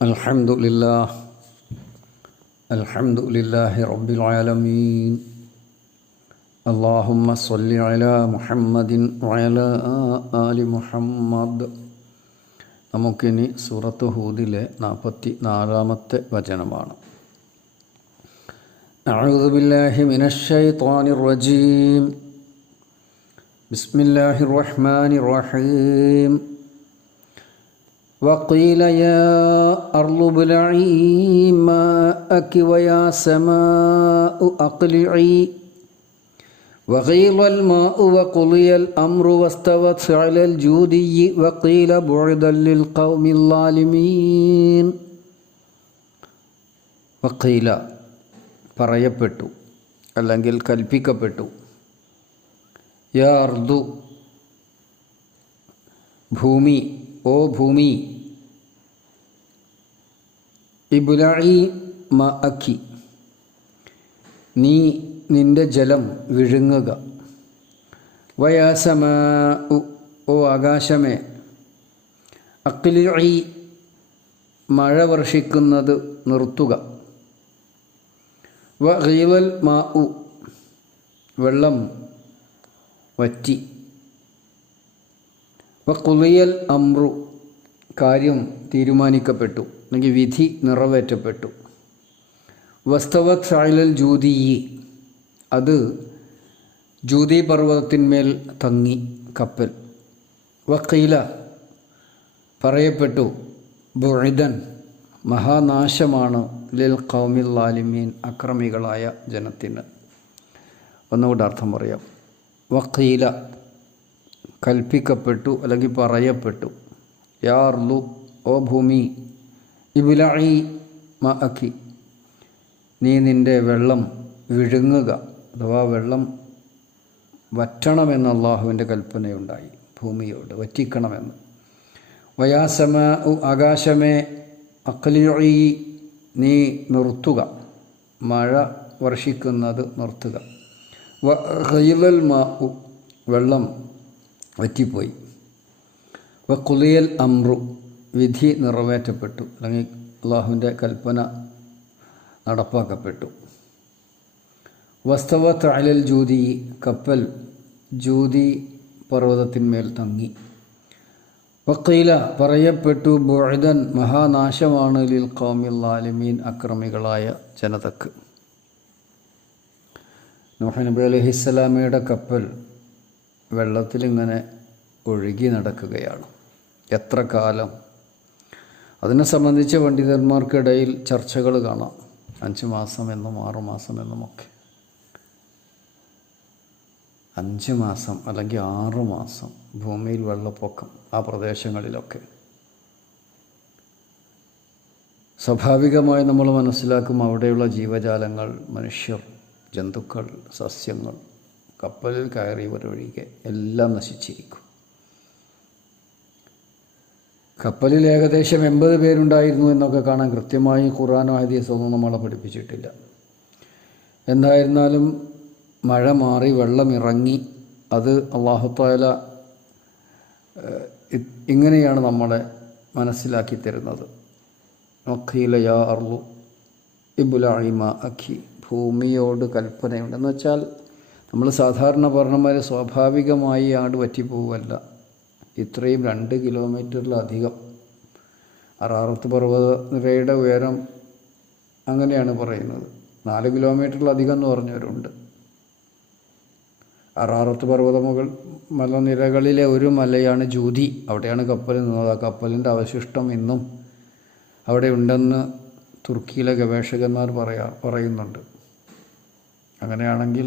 അൽഹംദുലില്ലാഹ് അൽഹംദുലില്ലാഹി റബ്ബിൽ ആലമീൻ. അല്ലാഹുമ്മ സ്വല്ലി അലാ മുഹമ്മദിൻ വഅലാ ആലി മുഹമ്മദ്. നമുക്കിനി സൂറത്ത് ഹൂദിലെ 44-ാമത്തെ വചനമാണ്. അഊദു ബില്ലാഹി മിനശ് ശൈത്വാനിർ റജീം. ബിസ്മില്ലാഹിർ റഹ്മാനിർ റഹീം. وقيل يا أرض ابلعي ماءك ويا سماء أقلعي وغيض الماء وقضي الأمر واستوت على الجودي وقيل بعدا للقوم الظالمين. وقيل പറയപ്പെട്ടു അല്ലെങ്കിൽ കൽപ്പിക്കപ്പെട്ടു. യാ അർദു ഭൂമി, ഓ ഭൂമി, ഇബ്ലഈ മഅക്കി, നീ നിന്റെ ജലം വിഴുങ്ങുക. വയാ സമാഉ, ഓ ആകാശമേ, അഖ്ലിഈ, മഴ വർഷിക്കുന്നത് നിർത്തുക. വഗീളൽ മാഉ, വെള്ളം വറ്റി. വഖുളിയൽ അംറു, കാര്യം തീരുമാനിക്കപ്പെട്ടു അല്ലെങ്കിൽ വിധി നിറവേറ്റപ്പെട്ടു. വസ്തവത് അലൽ ജൂദി, അത് ജൂദി പർവ്വതത്തിന്മേൽ തങ്ങി കപ്പൽ. വഖീല, പറയപ്പെട്ടു, ബുഇദൻ, മഹാനാശമാണ്, ലിൽ ഖൗമിൽ ളാലിമീൻ, അക്രമികളായ ജനത്തിന്. ഒന്നുകൂടെ അർത്ഥം പറയാം. വഖീല, കൽപ്പിക്കപ്പെട്ടു അല്ലെങ്കിൽ പറയപ്പെട്ടു. യാ അർളു, ഓ ഭൂമി, ഇബ്ലഈ മഅക്കി, നീ നിൻ്റെ വെള്ളം വിഴുങ്ങുക, അഥവാ വെള്ളം വറ്റണമെന്ന് അള്ളാഹുവിൻ്റെ കൽപ്പനയുണ്ടായി ഭൂമിയോട്, വറ്റിക്കണമെന്ന്. വയാ സമാഉ, ആകാശമേ, അഖ്ലിഈ, നീ നിർത്തുക, മഴ വർഷിക്കുന്നത് നിർത്തുക. വഗീളൽ മാഉ, വെള്ളം വറ്റിപ്പോയി. വഖുളിയൽ അംറു, വിധി നിറവേറ്റപ്പെട്ടു അല്ലെങ്കിൽ അള്ളാഹുവിൻ്റെ കൽപ്പന നടപ്പാക്കപ്പെട്ടു. വസ്തവത് അലൽ ജൂദി, കപ്പൽ ജൂദി പർവ്വതത്തിന്മേൽ തങ്ങി. വഖീല, പറയപ്പെട്ടു, ബുഇദൻ, മഹാനാശമാണ്, ലിൽ ഖൗമിൽ ളാലിമീൻ, അക്രമികളായ ജനതക്ക്. നൂഹ് നബി അലൈഹിസ്സലാമയുടെ കപ്പൽ വെള്ളത്തിലിങ്ങനെ ഒഴുകി നടക്കുകയാണ്. എത്ര കാലം? അതിനെ സംബന്ധിച്ച് പണ്ഡിതന്മാർക്കിടയിൽ ചർച്ചകൾ കാണാം. 5 മാസം എന്നും 6 മാസം എന്നുമൊക്കെ. 5 മാസം അല്ലെങ്കിൽ 6 മാസം ഭൂമിയിൽ വെള്ളപ്പൊക്കം ആ പ്രദേശങ്ങളിലൊക്കെ. സ്വാഭാവികമായി നമ്മൾ മനസ്സിലാക്കും, അവിടെയുള്ള ജീവജാലങ്ങൾ, മനുഷ്യർ, ജന്തുക്കൾ, സസ്യങ്ങൾ, കപ്പലിൽ കയറിയവരൊഴികെ എല്ലാം നശിച്ചിരിക്കും. കപ്പലിൽ ഏകദേശം 80 പേരുണ്ടായിരുന്നു എന്നൊക്കെ കാണാൻ. കൃത്യമായി ഖുർആനോ ഹദീസൊന്നും നമ്മളെ പഠിപ്പിച്ചിട്ടില്ല. എന്തായിരുന്നാലും മഴ മാറി വെള്ളം ഇറങ്ങി. അത് അല്ലാഹു തആല ഇങ്ങനെയാണ് നമ്മളെ മനസ്സിലാക്കി തരുന്നത്. വഖീല യാ അർളു ഇബ്ലഈ മഅക്കി, ഭൂമിയോട് കൽപ്പനയുണ്ടെന്ന് വെച്ചാൽ നമ്മൾ സാധാരണ പറഞ്ഞമാതിരി സ്വാഭാവികമായി ആട് വറ്റിപ്പോവല്ല. ഇത്രയും 2 കിലോമീറ്ററിലധികം, അറാറത്ത് പർവ്വതനിരയുടെ ഉയരം അങ്ങനെയാണ് പറയുന്നത്. 4 കിലോമീറ്ററിലധികം എന്ന് പറഞ്ഞവരുണ്ട്. അറാറത്ത് മലനിരകളിലെ ഒരു മലയാണ് ജൂദി. അവിടെയാണ് കപ്പൽ നിന്നത്. ആ കപ്പലിൻ്റെ അവശിഷ്ടം ഇന്നും അവിടെ ഉണ്ടെന്ന് തുർക്കിയിലെ ഗവേഷകന്മാർ പറയുന്നുണ്ട്. അങ്ങനെയാണെങ്കിൽ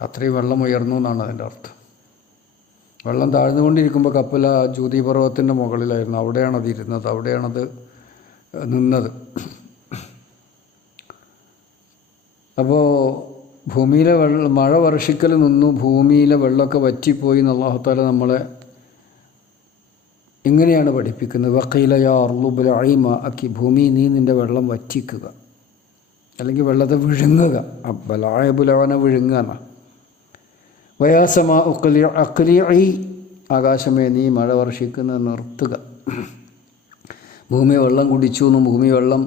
അത്രയും വെള്ളം ഉയർന്നു എന്നാണ് അതിൻ്റെ അർത്ഥം. വെള്ളം താഴ്ന്നുകൊണ്ടിരിക്കുമ്പോൾ കപ്പൽ ആ ജൂദി പർവ്വതത്തിൻ്റെ മുകളിലായിരുന്നു. അവിടെയാണത് ഇരുന്നത്, അവിടെയാണത് നിന്നത്. അപ്പോൾ ഭൂമിയിലെ മഴ വർഷിക്കൽ നിന്നു, ഭൂമിയിലെ വെള്ളമൊക്കെ വറ്റിപ്പോയി എന്ന് അല്ലാഹു തആല നമ്മളെ ഇങ്ങനെയാണ് പഠിപ്പിക്കുന്നത്. വഖീല യാ അർളു ഇബ്ലഈ മഅക്കി, ഭൂമി, നീ നിൻ്റെ വെള്ളം വറ്റിക്കുക അല്ലെങ്കിൽ വെള്ളത്തെ വിഴുങ്ങുക. ബലഅ ബുലഅന, വിഴുങ്ങുക. വയാ സമാഉ അഖ്ലിഈ, ആകാശമേ, നീ മഴ വർഷിക്കുന്നത് നിർത്തുക. ഭൂമി വെള്ളം കുടിച്ചു എന്നും ഭൂമി വെള്ളം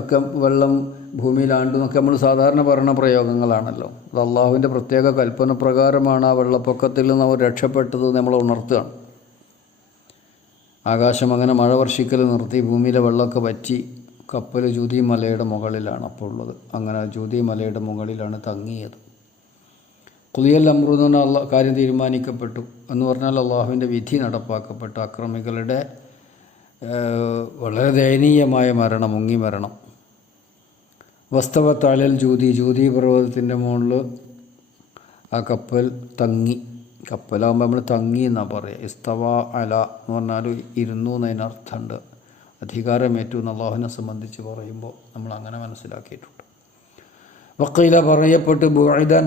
ഒക്കെ വെള്ളം ഭൂമിയിലാണ്ടെന്നൊക്കെ നമ്മൾ സാധാരണ പറയുന്ന പ്രയോഗങ്ങളാണല്ലോ. അത് അള്ളാഹുവിൻ്റെ പ്രത്യേക കൽപ്പന പ്രകാരമാണ് ആ വെള്ളപ്പൊക്കത്തിൽ നിന്ന് അവർ രക്ഷപ്പെട്ടത് നമ്മളെ ഉണർത്തുകയാണ്. ആകാശം അങ്ങനെ മഴ വർഷിക്കൽ നിർത്തി ഭൂമിയിലെ വെള്ളമൊക്കെ വറ്റി കപ്പൽ ജൂതി മലയുടെ മുകളിലാണ് അപ്പോൾ ഉള്ളത്. അങ്ങനെ ജൂതി മലയുടെ മുകളിലാണ് തങ്ങിയത്. ഖുദിയൽ അംറു എന്ന് പറഞ്ഞാൽ കാര്യം തീരുമാനിക്കപ്പെട്ടു എന്ന് പറഞ്ഞാൽ അള്ളാഹുവിൻ്റെ വിധി നടപ്പാക്കപ്പെട്ടു. അക്രമികളുടെ വളരെ ദയനീയമായ മരണം, മുങ്ങി മരണം. വസ്തവത്താലൽ ജൂതി പർവ്വതത്തിൻ്റെ മുകളിൽ ആ കപ്പൽ തങ്ങി. കപ്പലാകുമ്പോൾ നമ്മൾ തങ്ങി എന്നാണ് പറയുക. ഇസ്തവ അല എന്ന് പറഞ്ഞാൽ ഇരുന്നു എന്നതിനർത്ഥമുണ്ട്. അധികാരമേറ്റു എന്ന് അള്ളാഹുവിനെ സംബന്ധിച്ച് പറയുമ്പോൾ നമ്മൾ അങ്ങനെ മനസ്സിലാക്കിയിട്ടുണ്ട്. വക്കീല പറയപ്പെട്ട് ബുഅദൻ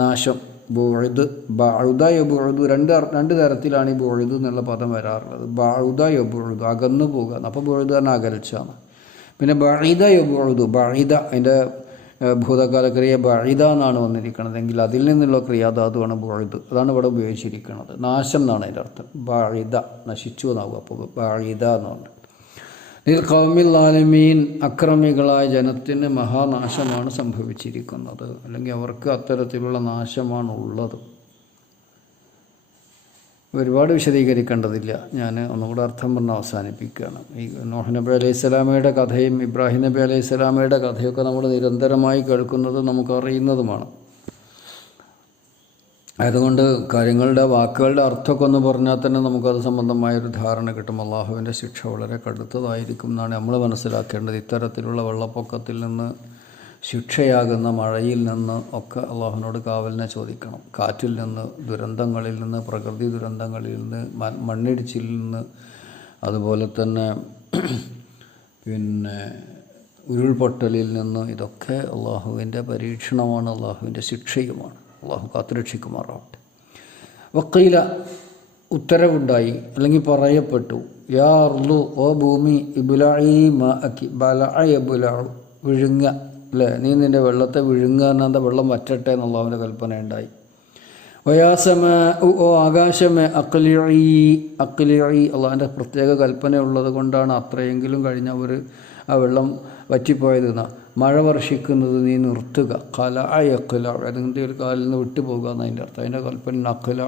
നാശം. ബുഅദ് ബഅദ യബുഅദു രണ്ട് തരത്തിലാണ് ഈ ബുഅദ് എന്നുള്ള പദം വരാറുള്ളത്. ബഅദ യബുഅദു അകന്നു പോകുക. അപ്പോൾ ബുഅദ് പറഞ്ഞാൽ അകൽച്ചാണ്. പിന്നെ ബഈദ യബുഅദു ബഈദ അതിൻ്റെ ഭൂതകാല ക്രിയ ബഈദ എന്നാണ് വന്നിരിക്കുന്നതെങ്കിൽ അതിൽ നിന്നുള്ള ക്രിയാധാതുവാണ് ബുഅദ്. അതാണ് ഇവിടെ ഉപയോഗിച്ചിരിക്കുന്നത്. നാശം എന്നാണ് അതിൻ്റെ അർത്ഥം. ബഈദ നശിച്ചു എന്നാകും. അപ്പോൾ ബഈദ എന്നുണ്ട്. ഇതിൽ ഖൗമിൽ ആലമീൻ അക്രമികളായ ജനത്തിന് മഹാനാശമാണ് സംഭവിച്ചിരിക്കുന്നത്, അല്ലെങ്കിൽ അവർക്ക് അത്തരത്തിലുള്ള നാശമാണ് ഉള്ളത്. ഒരുപാട് വിശദീകരിക്കേണ്ടതില്ല. ഞാൻ ഒന്നുകൂടെ അർത്ഥം പറഞ്ഞ് അവസാനിപ്പിക്കുകയാണ്. ഈ നൂഹ് നബി അലൈഹി സ്വലാമയുടെ കഥയും ഇബ്രാഹിം നബി അലൈഹി സ്വലാമയുടെ കഥയൊക്കെ നമ്മൾ നിരന്തരമായി കേൾക്കുന്നതും നമുക്കറിയുന്നതുമാണ്. അതുകൊണ്ട് കാര്യങ്ങളുടെ വാക്കുകളുടെ അർത്ഥമൊക്കെ ഒന്ന് പറഞ്ഞാൽ തന്നെ നമുക്കത് സംബന്ധമായൊരു ധാരണ കിട്ടും. അള്ളാഹുവിൻ്റെ ശിക്ഷ വളരെ കടുത്തതായിരിക്കും എന്നാണ് നമ്മൾ മനസ്സിലാക്കേണ്ടത്. ഇത്തരത്തിലുള്ള വെള്ളപ്പൊക്കത്തിൽ നിന്ന്, ശിക്ഷയാകുന്ന മഴയിൽ നിന്ന് ഒക്കെ അള്ളാഹുവിനോട് കാവലിനെ ചോദിക്കണം. കാറ്റിൽ നിന്ന്, ദുരന്തങ്ങളിൽ നിന്ന്, പ്രകൃതി ദുരന്തങ്ങളിൽ നിന്ന്, മണ്ണിടിച്ചിൽ നിന്ന്, അതുപോലെ തന്നെ പിന്നെ ഉരുൾപൊട്ടലിൽ നിന്ന്, ഇതൊക്കെ അള്ളാഹുവിൻ്റെ പരീക്ഷണമാണ്, അള്ളാഹുവിൻ്റെ ശിക്ഷയുമാണ്. അള്ളാഹു കാത്തുരക്ഷിക്കുമാറാവട്ടെ. വക്കീല ഉത്തരവുണ്ടായി, അല്ലെങ്കിൽ പറയപ്പെട്ടു, യാ അർളു ഓ ഭൂമി ഇബ്ലഈ മാഅകി ബലഅ യബ്ലഉ വിഴുങ്ങ, അല്ലേ, നീ നിൻ്റെ വെള്ളത്തെ വിഴുങ്ങുക എന്നാ വെള്ളം വറ്റട്ടെ എന്നുള്ള അവൻ്റെ കൽപ്പന ഉണ്ടായി. വയാസമ ഓ ആകാശമേ അഖ്ലിഇ അള്ളാഹിൻ്റെ പ്രത്യേക കൽപ്പന ഉള്ളത് കൊണ്ടാണ് അത്രയെങ്കിലും കഴിഞ്ഞവർ ആ വെള്ളം വറ്റിപ്പോയത് എന്നാ. മഴ വർഷിക്കുന്നത് നീ നിർത്തുക. ഖലഅ അതിൻ്റെ ഒരു കാലിൽ നിന്ന് വിട്ടുപോകുക എന്നതിൻ്റെ അർത്ഥം. അതിൻ്റെ കൽപ്പന അഖ്ലഅ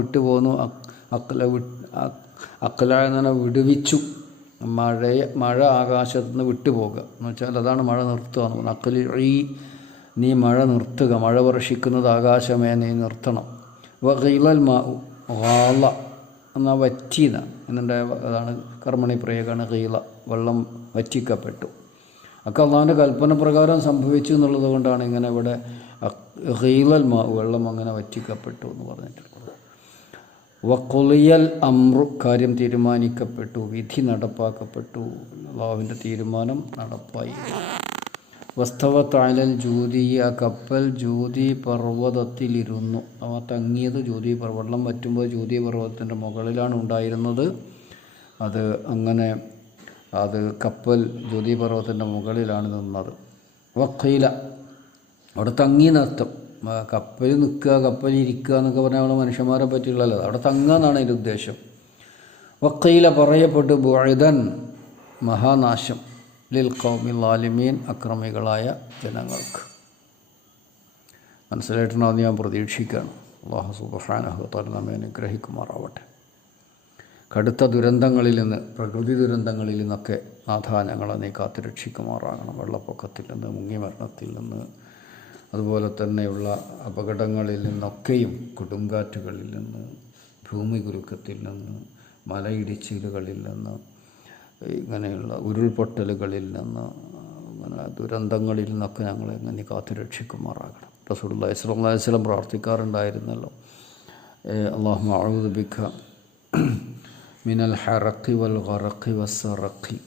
വിട്ടുപോകുന്നു. അഖ്ല എന്ന് പറഞ്ഞാൽ വിടുവിച്ചു. മഴ ആകാശത്ത് നിന്ന് വിട്ടുപോകുക എന്ന് വെച്ചാൽ അതാണ് മഴ നിർത്തുക എന്ന് പറഞ്ഞാൽ. അഖ്ലിഇ നീ മഴ നിർത്തുക, മഴ വർഷിക്കുന്നത് ആകാശമേ നീ നിർത്തണം. വഖീലൽ മാഉ ഗാള എന്നാൽ വറ്റീന എന്നുണ്ടായ അതാണ് കർമ്മണി പ്രയോഗമാണ്. ഗീല വെള്ളം വറ്റിക്കപ്പെട്ടു. ഒക്കെ അള്ളാഹിൻ്റെ കൽപ്പന പ്രകാരം സംഭവിച്ചു എന്നുള്ളത് കൊണ്ടാണ് ഇങ്ങനെ ഇവിടെ ഗീലൽ മാ വെള്ളം അങ്ങനെ വറ്റിക്കപ്പെട്ടു എന്ന് പറഞ്ഞിട്ടുള്ളത്. വഖുലിയൽ അംറു കാര്യം തീരുമാനിക്കപ്പെട്ടു, വിധി നടപ്പാക്കപ്പെട്ടു, അള്ളാഹുവിൻ്റെ തീരുമാനം നടപ്പായി. വസ്തവത്ത് അലൽ ജൂതി ആ കപ്പൽ ജൂതി പർവ്വതത്തിലിരുന്നു. അവ തങ്ങിയത് വെള്ളം വറ്റുമ്പോൾ ജൂതി പർവ്വതത്തിൻ്റെ മുകളിലാണ് ഉണ്ടായിരുന്നത്. അത് കപ്പൽ ജൂതി പർവ്വതത്തിൻ്റെ മുകളിലാണ് നിന്നത്. വഖീല അവിടെ തങ്ങി നൃത്തം. കപ്പൽ നിൽക്കുക, കപ്പൽ ഇരിക്കുക എന്നൊക്കെ പറഞ്ഞാൽ നമ്മൾ മനുഷ്യന്മാരെ പറ്റിയുള്ളല്ലോ. അവിടെ തങ്ങുക എന്നാണ് അതിൻ്റെ ഉദ്ദേശം. വഖീല പറയപ്പെട്ടു ബുഅദൻ മഹാനാശം ലിൽ ഖൗമിൽ ആലിമീൻ അക്രമികളായ ജനങ്ങൾക്ക്. മനസ്സിലായിട്ടുണ്ടാവുമെന്ന് ഞാൻ പ്രതീക്ഷിക്കുകയാണ്. അല്ലാഹു സുബ്ഹാനഹു വ തആല നമ്മെ അനുഗ്രഹിക്കുമാറാവട്ടെ. കടുത്ത ദുരന്തങ്ങളിൽ നിന്ന്, പ്രകൃതി ദുരന്തങ്ങളിൽ നിന്നൊക്കെ നാഥാ ഞങ്ങളെ നീ കാത്തുരക്ഷിക്കുമാറാകണം. വെള്ളപ്പൊക്കത്തിൽ നിന്ന്, മുങ്ങിമരണത്തിൽ നിന്ന്, അതുപോലെ തന്നെയുള്ള അപകടങ്ങളിൽ നിന്നൊക്കെയും, കൊടുങ്കാറ്റുകളിൽ നിന്ന്, ഭൂമി കുലുക്കത്തിൽ നിന്ന്, മലയിടിച്ചിലുകളിൽ നിന്ന്, ഇങ്ങനെയുള്ള ഉരുൾപൊട്ടലുകളിൽ നിന്ന്, ഇങ്ങനെ ദുരന്തങ്ങളിൽ നിന്നൊക്കെ ഞങ്ങളെ നീ കാത്തുരക്ഷിക്കുമാറാകണം. റസൂലുള്ളാഹി സ്വല്ലല്ലാഹു അലൈഹി വസല്ലം പ്രാർത്ഥിക്കാറുണ്ടായിരുന്നല്ലോ, അല്ലാഹുമ്മ അഊദു ബിക മിനൽ ഹറഖി വൽ ഗറഖി വസ്സറഖി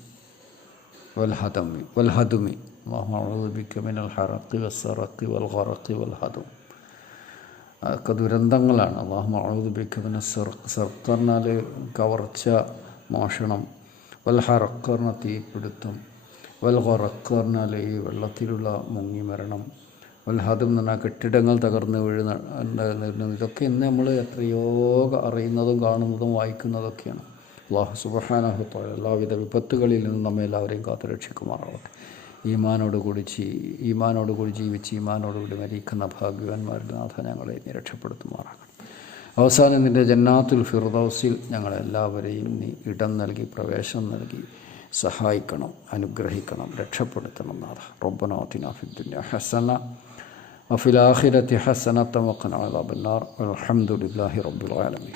വൽ ഹദമി അല്ലാഹുമ്മ അഊദു ബിക മിനൽ ഹറഖി വസ്സറഖി വൽ ഗറഖി വൽ ഹദം. അതൊക്കെ ദുരന്തങ്ങളാണ്. അല്ലാഹുമ്മ അഊദു ബിക മിനസ് സർഖ്. സർഖ് പറഞ്ഞാൽ കവർച്ച, മോഷണം. വൽ ഹറഖ് പറഞ്ഞാൽ തീപിടുത്തം. വൽ ഗറഖ് പറഞ്ഞാൽ ഈ വെള്ളത്തിലുള്ള മുങ്ങി മരണം. വൽഹദം എന്ന് പറഞ്ഞാൽ കെട്ടിടങ്ങൾ തകർന്ന് വീഴുന്ന, ഇതൊക്കെ ഇന്ന് നമ്മൾ എത്രയോ അറിയുന്നതും കാണുന്നതും വായിക്കുന്നതൊക്കെയാണ്. അല്ലാഹു സുബ്ഹാനഹു വ തആല എല്ലാവിധ വിപത്തുകളിൽ നിന്നും നമ്മെ എല്ലാവരെയും കാത്തു രക്ഷിക്കുമാറാവട്ടെ. ഈമാനോടുകൂടി ജീവിച്ച് ഈമാനോടുകൂടി മരിക്കുന്ന ഭാഗ്യവാന്മാരിൽ നാഥ ഞങ്ങളെ നീ രക്ഷപ്പെടുത്തുമാറാകണം. അവസാനം നിൻ്റെ ജന്നാത്തുൽ ഫിർദൗസിൽ ഞങ്ങളെല്ലാവരെയും നീ ഇടം നൽകി പ്രവേശനം നൽകി സഹായിക്കണം, അനുഗ്രഹിക്കണം, രക്ഷപ്പെടുത്തണം നാഥ. റബ്ബനാ ആതിനാ ഫിദ്ദുനിയ ഹസന വഫിൽ ആഖിറതി ഹസനത വഖിനാ അദാബന്നാർ. വൽഹംദുലില്ലാഹി റബ്ബിൽ ആലമീൻ.